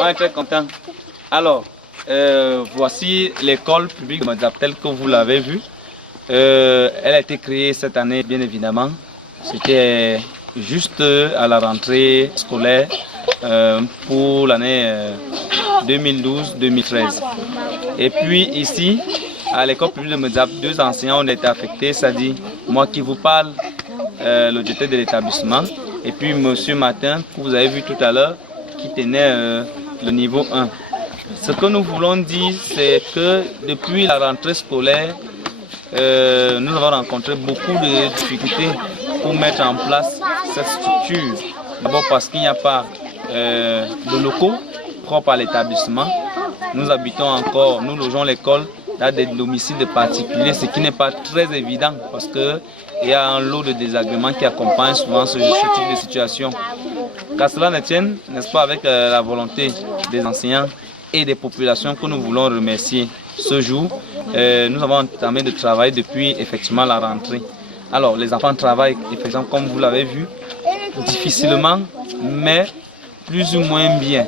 On est très content. Alors, voici l'école publique de Medzap telle que vous l'avez vue. Elle a été créée cette année, bien évidemment. C'était juste à la rentrée scolaire pour l'année 2012-2013. Et puis ici, à l'école publique de Medzap, 2 enseignants ont été affectés, c'est-à-dire moi qui vous parle, le directeur de l'établissement, et puis Monsieur Martin, que vous avez vu tout à l'heure, qui tenait le niveau 1. Ce que nous voulons dire, c'est que depuis la rentrée scolaire, nous avons rencontré beaucoup de difficultés pour mettre en place cette structure. D'abord parce qu'il n'y a pas de locaux propres à l'établissement. Nous habitons encore, nous logeons l'école dans des domiciles de particuliers, ce qui n'est pas très évident parce qu'il y a un lot de désagréments qui accompagnent souvent ce type de situation. Qu'à cela ne tienne, n'est-ce pas, avec la volonté des enseignants et des populations que nous voulons remercier ce jour, nous avons entamé de travailler depuis effectivement la rentrée. Alors les enfants travaillent effectivement comme vous l'avez vu, difficilement mais plus ou moins bien.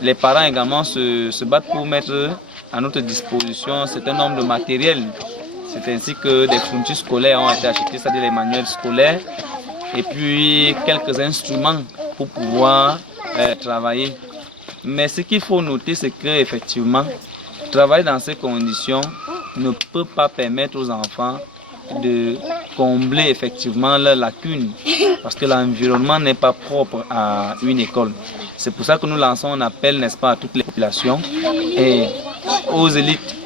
Les parents également se battent pour mettre à notre disposition un certain nombre de matériel. C'est ainsi que des fournitures scolaires ont été achetées, c'est-à-dire les manuels scolaires et puis quelques instruments pour pouvoir travailler. Mais ce qu'il faut noter, c'est qu'effectivement, travailler dans ces conditions ne peut pas permettre aux enfants de combler effectivement leurs lacunes parce que l'environnement n'est pas propre à une école. C'est pour ça que nous lançons un appel, n'est-ce pas, à toutes les populations et aux élites,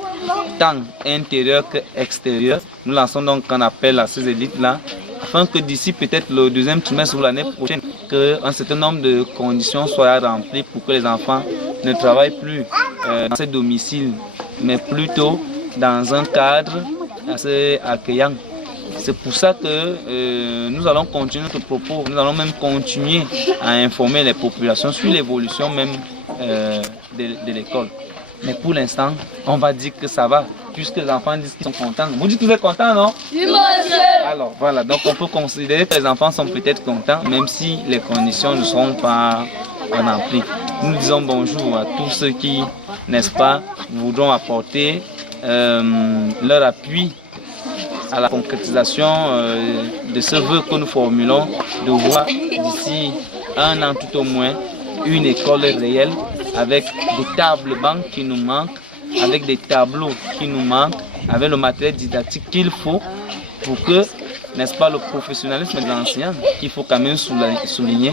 tant intérieures qu'extérieures. Nous lançons donc un appel à ces élites-là afin que d'ici peut-être le 2e trimestre ou l'année prochaine, qu'un certain nombre de conditions soient remplies pour que les enfants ne travaillent plus dans ces domiciles, mais plutôt dans un cadre assez accueillant. C'est pour ça que nous allons continuer notre propos, nous allons même continuer à informer les populations sur l'évolution même de l'école. Mais pour l'instant, on va dire que ça va, puisque les enfants disent qu'ils sont contents. Vous dites que vous êtes contents, non? Oui, monsieur. Alors voilà, donc on peut considérer que les enfants sont peut-être contents, même si les conditions ne seront pas remplies. Nous disons bonjour à tous ceux qui, n'est-ce pas, voudront apporter leur appui à la concrétisation de ce vœu que nous formulons, de voir d'ici 1 an tout au moins une école réelle avec des tables banques qui nous manquent, avec des tableaux qui nous manquent, avec le matériel didactique qu'il faut pour que, n'est-ce pas, le professionnalisme des enseignants qu'il faut quand même souligner,